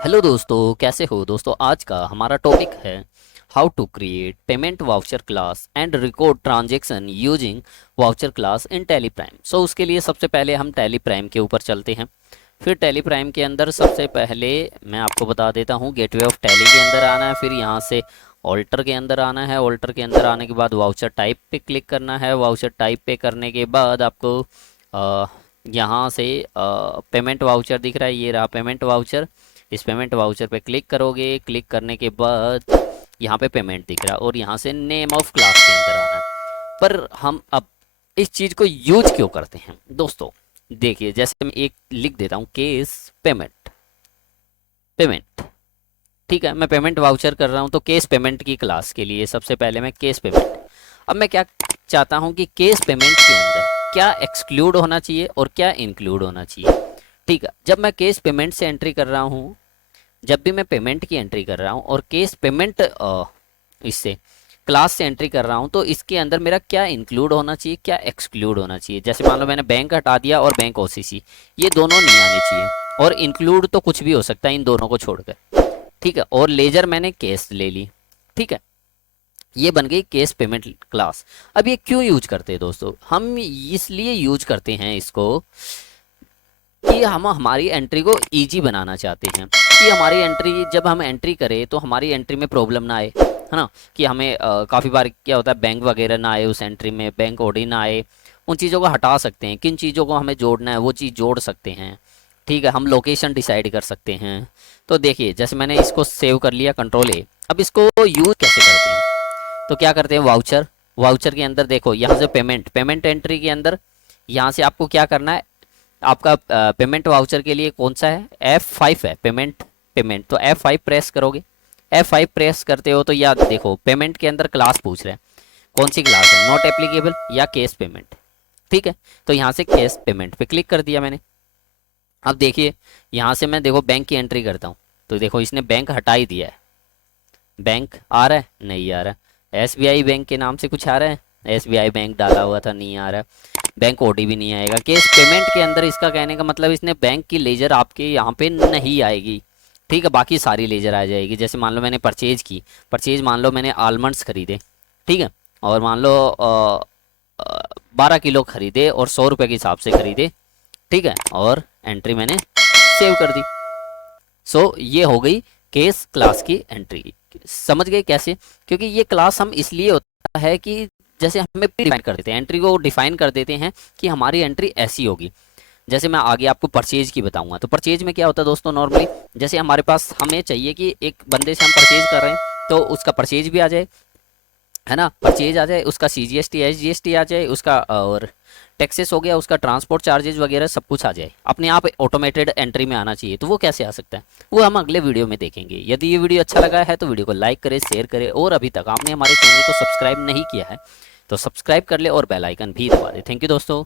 Hello दोस्तों, कैसे हो दोस्तों। आज का हमारा टॉपिक है how to create payment voucher class and record transaction using voucher class in Tally Prime. So उसके लिए सबसे पहले हम टैली प्राइम के ऊपर चलते हैं। फिर टैली प्राइम के अंदर सबसे पहले मैं आपको बता देता हूँ, गेटवे ऑफ टैली के अंदर आना है। फिर यहाँ से ऑल्टर के अंदर आना है। ऑल्टर के अंदर आने के बाद वाउचर टाइप पे क्लिक करना है। वाउचर टाइप पे करने के बाद आपको अ, यहाँ से पेमेंट वाउचर दिख रहा है, ये रहा पेमेंट वाउचर। इस पेमेंट वाउचर पे क्लिक करोगे। क्लिक करने के बाद यहाँ पे पेमेंट दिख रहा है और यहाँ से नेम ऑफ क्लास के अंदर आना है। पर हम अब इस चीज़ को यूज क्यों करते हैं दोस्तों, देखिए जैसे मैं एक लिख देता हूँ, केस पेमेंट पेमेंट। ठीक है, मैं पेमेंट वाउचर कर रहा हूँ तो केस पेमेंट की क्लास के लिए सबसे पहले मैं केस पेमेंट। अब मैं क्या चाहता हूँ कि केस पेमेंट के अंदर क्या एक्सक्लूड होना चाहिए और क्या इंक्लूड होना चाहिए। ठीक है, जब मैं केस पेमेंट से एंट्री कर रहा हूँ, जब भी मैं पेमेंट की एंट्री कर रहा हूँ और केस पेमेंट इससे क्लास से एंट्री कर रहा हूँ, तो इसके अंदर मेरा क्या इंक्लूड होना चाहिए, क्या एक्सक्लूड होना चाहिए। जैसे मान लो मैंने बैंक हटा दिया और बैंक ओसीसी, ये दोनों नहीं आने चाहिए। और इंक्लूड तो कुछ भी हो सकता है इन दोनों को छोड़कर। ठीक है, और लेजर मैंने केस ले ली। ठीक है, ये बन गई केस पेमेंट क्लास। अब ये क्यों यूज करते हैं दोस्तों, हम इसलिए यूज करते हैं इसको कि हम हमारी एंट्री को इजी बनाना चाहते हैं, कि हमारी एंट्री जब हम एंट्री करें तो हमारी एंट्री में प्रॉब्लम ना आए, है ना। कि हमें काफ़ी बार क्या होता है, बैंक वगैरह ना आए उस एंट्री में, बैंक ओडी ना आए। उन चीज़ों को हटा सकते हैं, किन चीज़ों को हमें जोड़ना है वो चीज़ जोड़ सकते हैं। ठीक है, हम लोकेशन डिसाइड कर सकते हैं। तो देखिए जैसे मैंने इसको सेव कर लिया, कंट्रोल A। अब इसको यूज कैसे करते हैं, तो क्या करते हैं, वाउचर। वाउचर के अंदर देखो यहाँ से पेमेंट पेमेंट एंट्री के अंदर यहाँ से आपको क्या करना है, आपका पेमेंट वाउचर के लिए कौन सा है, F5 है पेमेंट। पेमेंट तो F5 प्रेस करोगे। F5 प्रेस करते हो तो याद देखो पेमेंट के अंदर क्लास पूछ रहे हैं, कौन सी क्लास है, नॉट एप्लीकेबल या केस पेमेंट। ठीक है, तो यहाँ से केस पेमेंट पे क्लिक कर दिया मैंने। अब देखिए यहाँ से मैं देखो बैंक की एंट्री करता हूँ, तो देखो इसने बैंक हटा ही दिया है। बैंक आ रहा है, नहीं आ रहा है। SBI बैंक के नाम से कुछ आ रहा है, SBI बैंक डाला हुआ था, नहीं आ रहा है। बैंक ओडी भी नहीं आएगा। केस पेमेंट के अंदर इसका कहने का मतलब इसने बैंक की लेजर आपके यहाँ पे नहीं आएगी। ठीक है, बाकी सारी लेजर आ जाएगी। जैसे मान लो मैंने परचेज की, परचेज मान लो मैंने आलमंड्स खरीदे। ठीक है, और मान लो 12 किलो खरीदे और 100 रुपये के हिसाब से खरीदे। ठीक है, और एंट्री मैंने सेव कर दी। सो ये हो गई केस क्लास की एंट्री। समझ गए कैसे, क्योंकि ये क्लास हम इसलिए होता है कि जैसे हमें डिफाइन कर देते हैं, एंट्री को डिफाइन कर देते हैं कि हमारी एंट्री ऐसी होगी। जैसे मैं आगे आपको परचेज की बताऊंगा, तो परचेज में क्या होता है दोस्तों, नॉर्मली जैसे हमारे पास हमें चाहिए कि एक बंदे से हम परचेज कर रहे हैं तो उसका परचेज भी आ जाए, है ना, परचेज आ जाए, उसका CGST SGST आ जाए, उसका और टैक्सेस हो गया, उसका ट्रांसपोर्ट चार्जेस वगैरह सब कुछ आ जाए, अपने आप ऑटोमेटेड एंट्री में आना चाहिए। तो वो कैसे आ सकता है, वो हम अगले वीडियो में देखेंगे। यदि ये वीडियो अच्छा लगा है तो वीडियो को लाइक करें, शेयर करें, और अभी तक आपने हमारे चैनल को सब्सक्राइब नहीं किया है तो सब्सक्राइब कर ले और बेल आइकन भी दबा दे। थैंक यू दोस्तों।